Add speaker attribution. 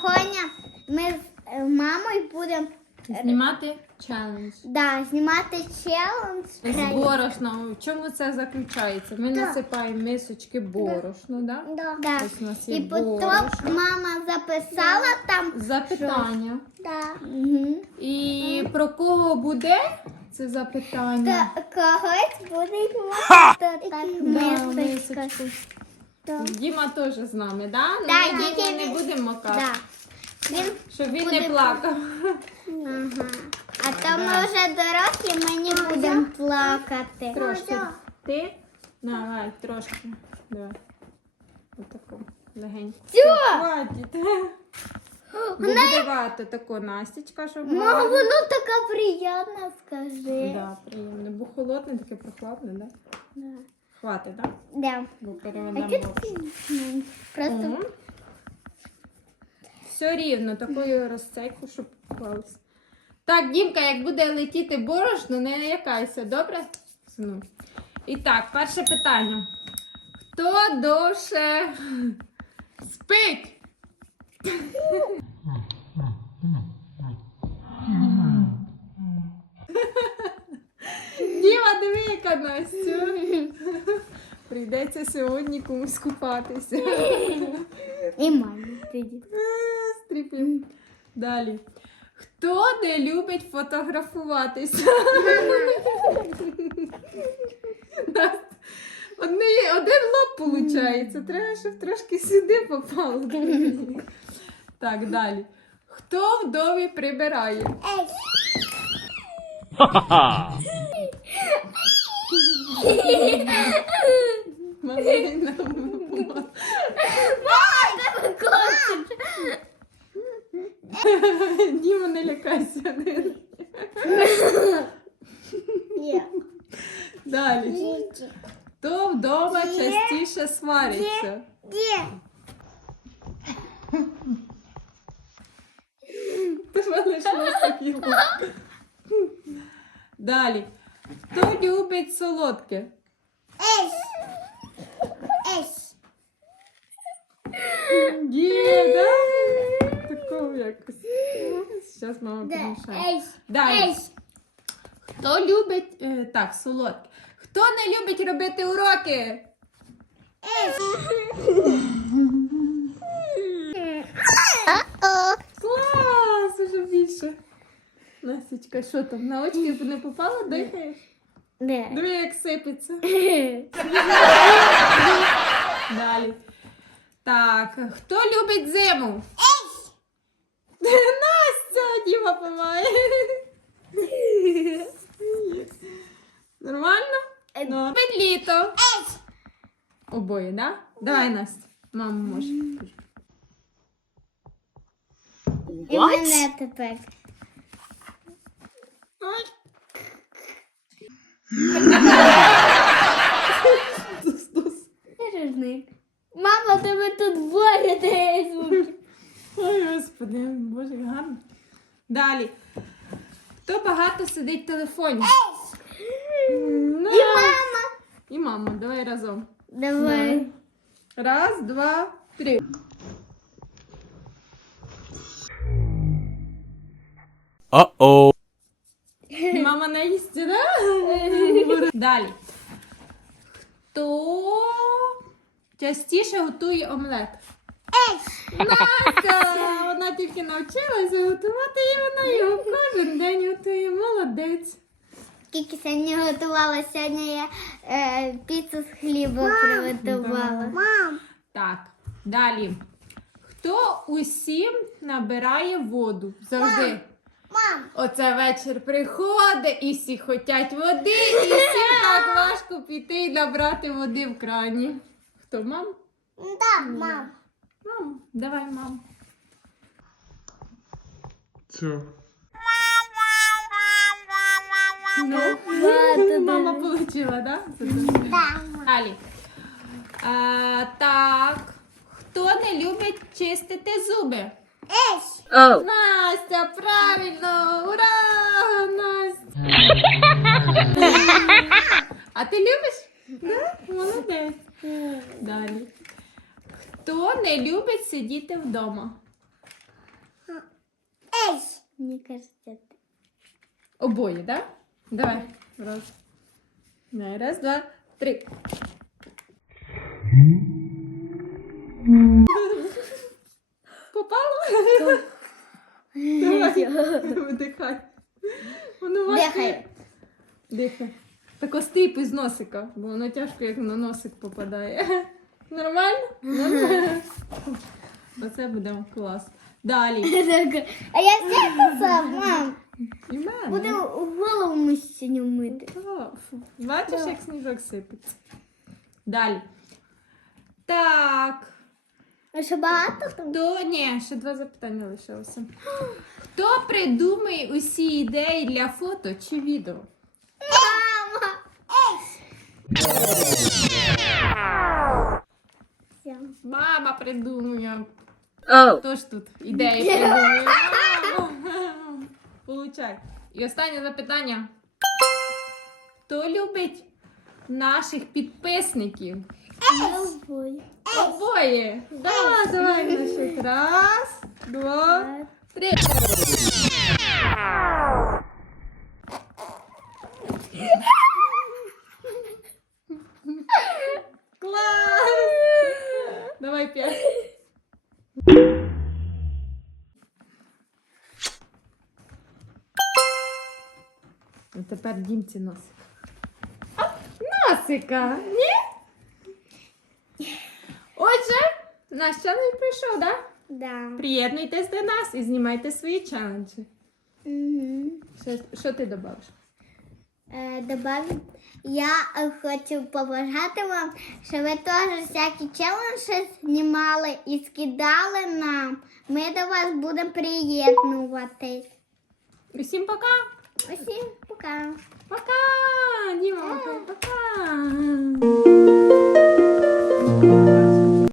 Speaker 1: сьогодні ми з е, мамою будемо
Speaker 2: Знімати челендж.
Speaker 1: да, знімати челендж.
Speaker 2: З борошном. В чому це заключається? Ми насипаємо мисочки борошну, да?
Speaker 1: Да. Да.
Speaker 2: Ось у нас є
Speaker 1: І потім мама записала там.
Speaker 2: Запитання.
Speaker 1: Да. Угу.
Speaker 2: І про кого буде це запитання?
Speaker 1: Когось буде мати так
Speaker 2: Да,
Speaker 1: мисочка.
Speaker 2: Діма теж з нами, да? Ну,
Speaker 1: Да,
Speaker 2: ми не будемо макати,
Speaker 1: Да. Він
Speaker 2: щоб він
Speaker 1: буде
Speaker 2: не плакав.
Speaker 1: Ага. А то ми вже дорослі, ми не будемо плакати.
Speaker 2: Трошки. Ти? Давай, трошки. Давай. Отако. Легенько.
Speaker 1: Всьо!
Speaker 2: Хватить. Буде багато тако Настічка, щоб
Speaker 1: Мама,
Speaker 2: мала.
Speaker 1: воно така приємна, скажи.
Speaker 2: Да, приємно. Бо холодне, таке прохладне, да?
Speaker 1: Да.
Speaker 2: Хватить, так?
Speaker 1: Да.
Speaker 2: Бо переведемо.
Speaker 1: Просто
Speaker 2: Мгм. Все рівно, такою розцейку, щоб клалось. Так, Дімка, як буде летіти борошно, не лякайся, добре? Сину. І так, перше питання. Хто довше спить? Діма, диви, яка Настя. Прийдеться сьогодні комусь купатися.
Speaker 1: і мамі тоді.
Speaker 2: Стріпим. Далі. Хто не любить фотографуватися? Одне, один лоб виходить. Треба, щоб трошки сюди попало. Так, далі. Хто в домі прибирає? Малина. Діма, не лякайся.
Speaker 1: Є.
Speaker 2: Далі. Хто вдома частіше свариться?
Speaker 1: Є.
Speaker 2: Ти ж мене ж насипіла. Далі. Хто любить солодке?
Speaker 1: Ей. Ей.
Speaker 2: Є, да? Такого якось. Зараз мама помішає. Далі. Хто любить. е, так, солодке. Хто не любить робити уроки? Клас, уже більше. Настечка, що там? На очки не попала? Дихаєш?
Speaker 1: Де?
Speaker 2: Диви, як сипеться. Далі. Так, хто любить зиму? Настя, Діма помає. Нормально? Ну. Літо. Обоє, да? Давай, Настя. Мама може.
Speaker 1: І мене тепер.
Speaker 2: Ой.
Speaker 1: Мама, тебе тут борете звуки.
Speaker 2: Ой, господи, боже, гарно. Далі. Хто багато сидить в телефоні? Ну,
Speaker 1: І мама.
Speaker 2: І мама, давай разом.
Speaker 1: Давай.
Speaker 2: Раз, два, три.
Speaker 3: Uh-oh.
Speaker 2: Мама не їсть, да? Далі. Хто частіше готує омлет? Настя! Вона тільки навчилася готувати, і вона його кожен день готує. Молодець.
Speaker 1: Скільки сьогодні готувала, сьогодні я е, піцу з хліба приготувала. Мам.
Speaker 2: Так, далі. Хто усім набирає воду? Завжди.
Speaker 1: Мам.
Speaker 2: Оце вечір приходить і всі хочуть води, і всім так важко піти і набрати води в крані. Хто мам?
Speaker 1: Так, мам.
Speaker 2: Мам, давай, мам.
Speaker 3: Все.
Speaker 2: Ну, мама получила, да?
Speaker 1: Так.
Speaker 2: Далі. А, так. Хто не любить чистити зуби?
Speaker 1: Еш.
Speaker 2: Настя, правильно! Ура! Настя! А ти любиш? Да? Молодець. Далі. Хто не любить сидіти вдома?
Speaker 1: Ей! Мені кажеться, ти.
Speaker 2: Обоє, так? Да? Давай. Раз. Раз, два, три. Попало? Давай. Видихай. Воно важке.
Speaker 1: Дихай.
Speaker 2: Дихай. Так остип із носика, бо воно тяжко, як на носик попадає. Нормально? Нормально. Оце буде клас. Далі.
Speaker 1: А я все писав, мам.
Speaker 2: І в мене.
Speaker 1: Буде голову мусіню мити.
Speaker 2: Та, фу. Бачиш, як сніжок сипеться. Далі. Так.
Speaker 1: А що багато там?
Speaker 2: Хто... Ні, ще два запитання лишилося. Хто придумає усі ідеї для фото чи відео?
Speaker 1: Мама! Все.
Speaker 2: Мама придумує.
Speaker 3: Oh.
Speaker 2: Хто ж тут ідеї придумує? Получай. І останнє запитання. Хто любить наших підписників?
Speaker 1: Любой.
Speaker 2: Обоє. Да, давай. Раз, два, три. А тепер дімці носик. А, носика, ні? Отже, наш челендж прийшов, так? Да?
Speaker 1: Да.
Speaker 2: Приєднуйтесь до нас і знімайте свої челенджі.
Speaker 1: Угу.
Speaker 2: Що, що ти додавиш?
Speaker 1: Е, добавим. Я хочу побажати вам, що ви теж всякі челенджі знімали і скидали нам. Ми до вас будемо приєднуватись.
Speaker 2: Усім пока!
Speaker 1: Усім пока.
Speaker 2: Пока! Діма, пока!